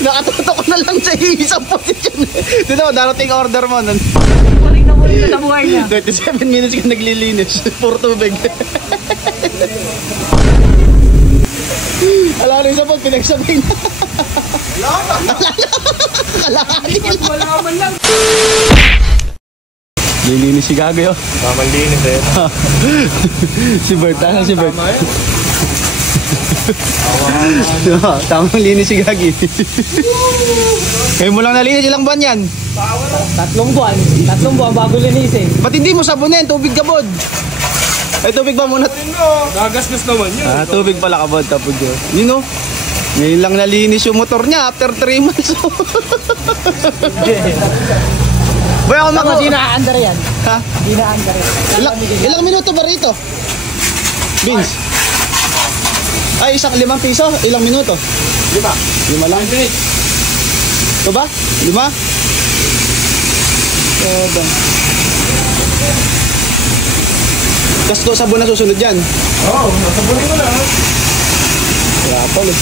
Nakatutok na lang sa isang position. Dito, darating order mo nun. Muling na buhay niya. 27 minutes ka naglilinis. Puro tubig. Alam rin sa pod, pinagsabay na. Wala man lang. Lilinis si Gago yun. Mamalinis eh. Si Bert, si Bert. Tamang linis si Gagi. Kayo mo lang nalinis, ilang buwan yan? 3 buwan. 3 buwan bago linisin. Ba't hindi mo sabunin? Tubig ka, bod. Ay, tubig ba muna? Gagasgas naman yun. Tubig pala ka, bod. Tapos yun. Yun o. Ngayon lang nalinis yung motor niya after 3 months. Boy, ako mag- Hindi na-under yan. Ha? Hindi na-under yan. Ilang minuto ba rito? Beans? Ay, 5 piso? Ilang minuto? 5 lang? Ito ba? 5? Tapos ito sabon na susunod yan? Oo, nasabunin ko lang. Kaya pala.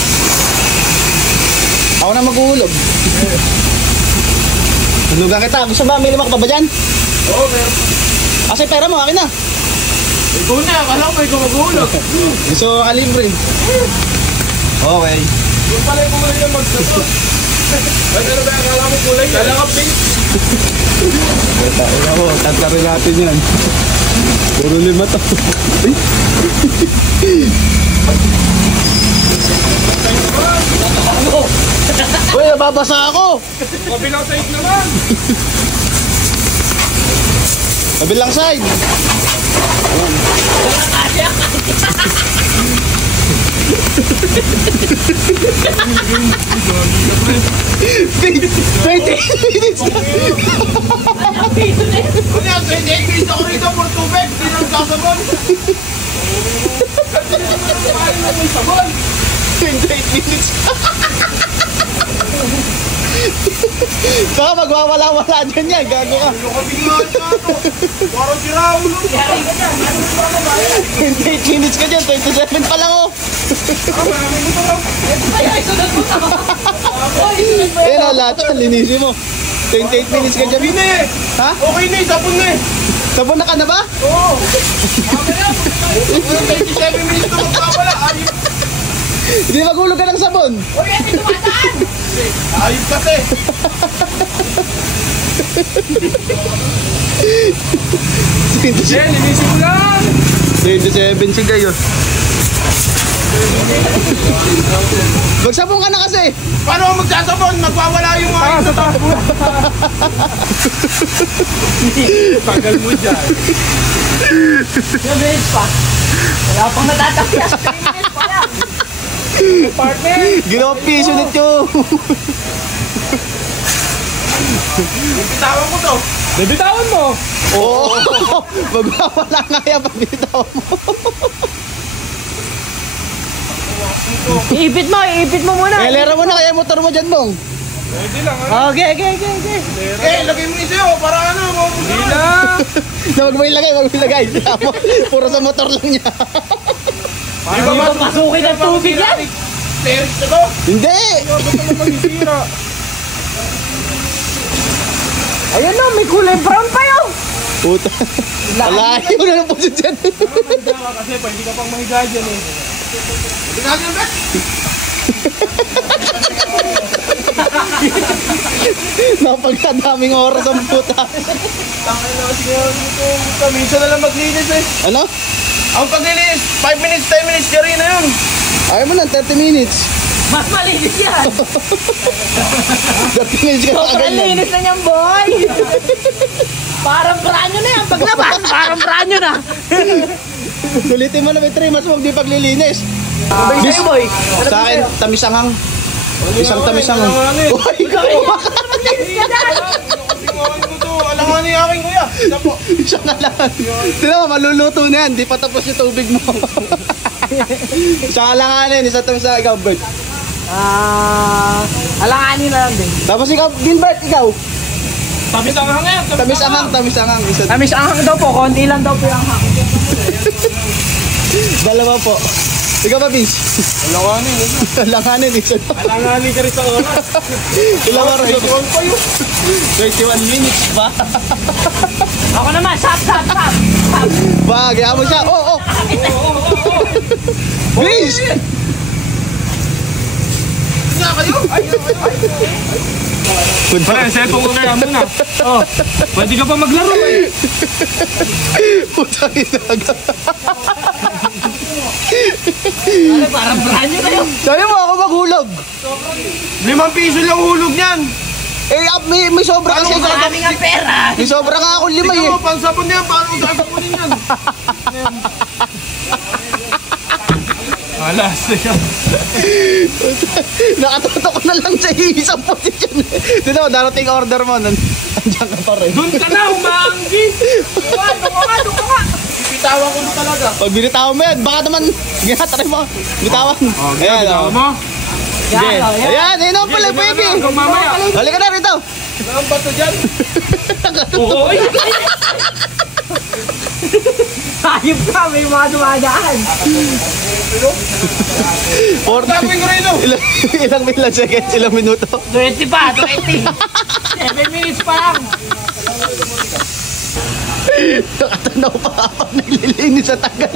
Ako na maghuhulog. Hulugan kita. Gusto ba? May 5 ka pa ba dyan? Oo, meron. Kasi pera mo, akin na. Ikaw na, akala ko ikaw maghulog. Gusto ko kalibre. Okay. Yung pala yung kulay niya magsato. Ay, ano ba? Akala mo kulay niya? Kala ka pink. Ina mo, tagkarin natin yan. Puro 5 to. Uy, nababasa ako. Kabilang side naman. Kabilang side. 20 minutes na. Ano yan? 28 minutes ako rito for tubig. Hindi na nagsasabon. Paano na may sabon? 28 minutes. Saka magwawala-wala dyan yan. Gago ka. Ano ka biglaan ka ito? Parang si Raulo. 28 minutes ka dyan. 27 pa lang oh. Eh na lahat yan. Linisin mo. 28 minutes ka dyan. Okay na eh. Ha? Okay na eh. Sabon na eh. Sabon na ka na ba? Oo. Mamaya. 27 minutes na magpapala. Ayos. Hindi maghulog ka ng sabon. Uy, ito tumataan! Ayos kasi. Linisin mo lang. 27 si Gayo. Magsabon ka na kasi. Paano ako magsasabon? Magwawala yung ayos na to. Tagal mo dyan. 2 minutes pa. Wala pang natatapias. 3 minutes pa lang. Partner. Ginawa piso na ito. Bitawan ko to. Bibitawan mo. Oo. Magwawala nga yan pag binitawan mo. Iipit mo muna. Lera mo na kaya motor mo dyan, Bong. Pwede lang ano. Okay. Lagay mo isa oh. Para ano. Hindi lang. Wag mo ilagay. Puro sa motor lang niya. Di ba masukin ang tubig yan? Teris na to. Hindi. Ba't naman masisira? Ayun na, may kulay brown pa yun. Puta. Alayo na ng puso dyan. Maganda ka kasi pwede ka pang mahiga dyan eh. Pwede ka dyan ba? Napagkadaming oras ang puta. Tangay na kasi nga dito. Minsan na lang maglinis eh. Ano? Ang paglinis, 5 minutes, 10 minutes ka rin na yun. Ayaw mo na, 30 minutes. Mas malinis yan. 30 minutes ka na Sobrang agad yan. linis na niyan, boy. Parang pranyo na yan. Paglabas, parang pranyo na. Ulitin mo na may 3 months huwag di paglilinis. Bis, boy. Sa akin, tamisanghang. Isang tamisanghang. Uy, ikaw! Malinis ka dyan. Singawan mo to. Alangan ni aking kuya. Isa po. Isang alangan. Tignan mo, maluluto na yan. Di pa tapos yung tubig mo. Isang alanganin, isang tamisanghang. Ikaw, Bert. Alanganin na lang din. Tapos ikaw, Gilbert, ikaw. Tamis ang hangin. Tamis anghang. Isa. Tamis anghang daw po, konti lang daw po yung anghang. Dalawa po. Ikaw ba, Vince? Alanganin. Langanin, isa. Alanganin ka rin sa oras. Ilang oras ba? 21 minutes pa. Ako naman, sap. Bagay mo siya. Oh. Vince! Nga kayo? Pare, setong ko kaya muna. Oh, pwede ka pa maglaro eh. Putang ina. Ano, parang brand new kayo. Sabi mo ako maghulog. 5 piso lang hulog niyan. May sobra kasi. Maraming ang pera. May sobra nga akong 5 eh. Ikaw, pansapon niyan. Paano ko sasaponin yan? Alas na yan. Nakatuto ko na lang sa isang posisyon. Dito mo, darating order mo. Andiyan ka pa rin. Doon ka na, umaanggi. Doon ka nga. Ipitawan ko doon talaga. Pag binitawan mo yan, baka naman, try mo. Bitawan. Ayan, Bitawan mo. Sige. Ayan, ayun ako pala, baby. Hanggang mamaya. Halika na rito. Saan ba ito dyan? Oo, eh. Hayop ka, may mga dumadaan. Tapin ko rin ito. Ilang seconds, ilang minuto. 20 pa, 20. 7 minutes pa lang. Nakatanaw pa kapag naglilinis sa tagal.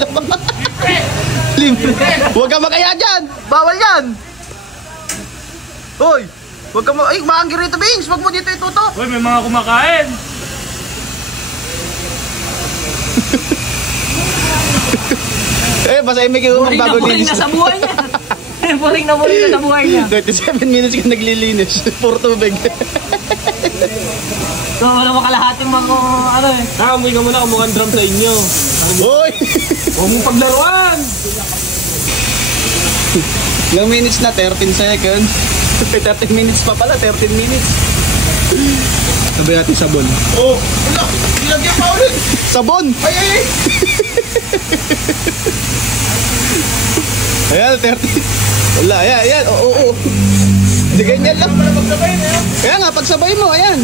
Libre. Huwag ka makaya dyan. Bawal yan. Hoy. Huwag ka ay, maanggi rito, Bings. Huwag mo dito ituto. Uy, may mga kumakain. Basta may kikumang bago Boring linis. na sa buhay niya. Boring na sa buhay niya. 27 minutes ka naglilinis. Puro tubig. So, wala makalahating mga ano eh. Umuwi ka muna, kumukhang drum sa inyo. Hoy. Huwag mong paglaruan. Ilang minutes na? 13 seconds. 13 minutes pa pala. 13 minutes. Sabay natin sabon. Oh, wala. Nilagyan pa ulit. Sabon! Ay. Ayan, 30. Wala, ayan. Oo. Hindi ganyan lang. Kaya nga, pagsabay mo, ayan.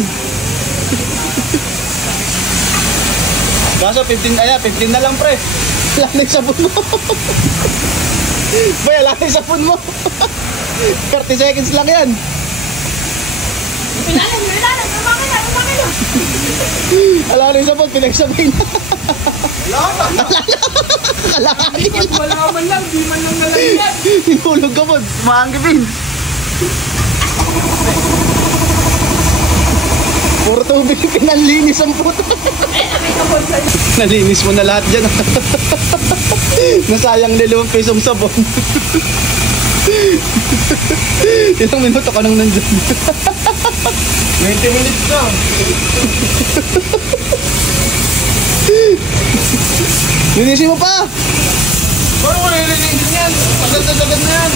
Kaso 15 na lang, pre. Wala na yung sabon mo. Bay, wala na yung sabon mo. 30 seconds lang yan. Ilalim, umakin na. Wala na yung sabon, pinagsabay na. Kalahati. Wala man lang, di man lang nalagyan. Hinulog ka mo, maanggipin. Puro tubig, pinanlinis ang puto. Nalinis mo na lahat dyan. Nasayang na 5 pisong sabon. Ilang minuto ka nang nandyan. 20 minutes na. Linisin mo pa. Paano ko nililinisin yan? Agad na yan.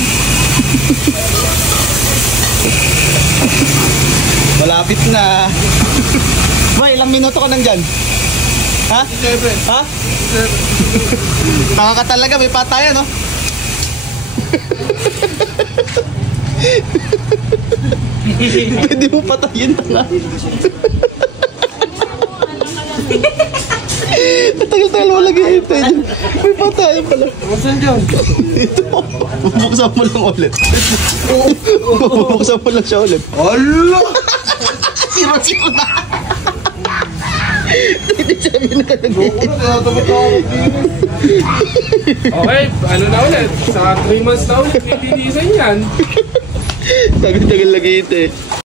Malapit na. Boy, ilang minuto ka nang dyan? Ha? 7. Ha? Tanga ka talaga, may patayan, no? Pwede mo patayin, tanga. Tagal-tagal mo lagi ito. May patayan pala. Saan dyan? Ito, bubuksan mo lang ulit. Bubuksan mo lang siya ulit. Ala! Zero na. Hindi sabi na ka nag Okay, ano na ulit? Sa 3 months na ulit, nilinisan yan. Tagal-tagal lagi ito eh.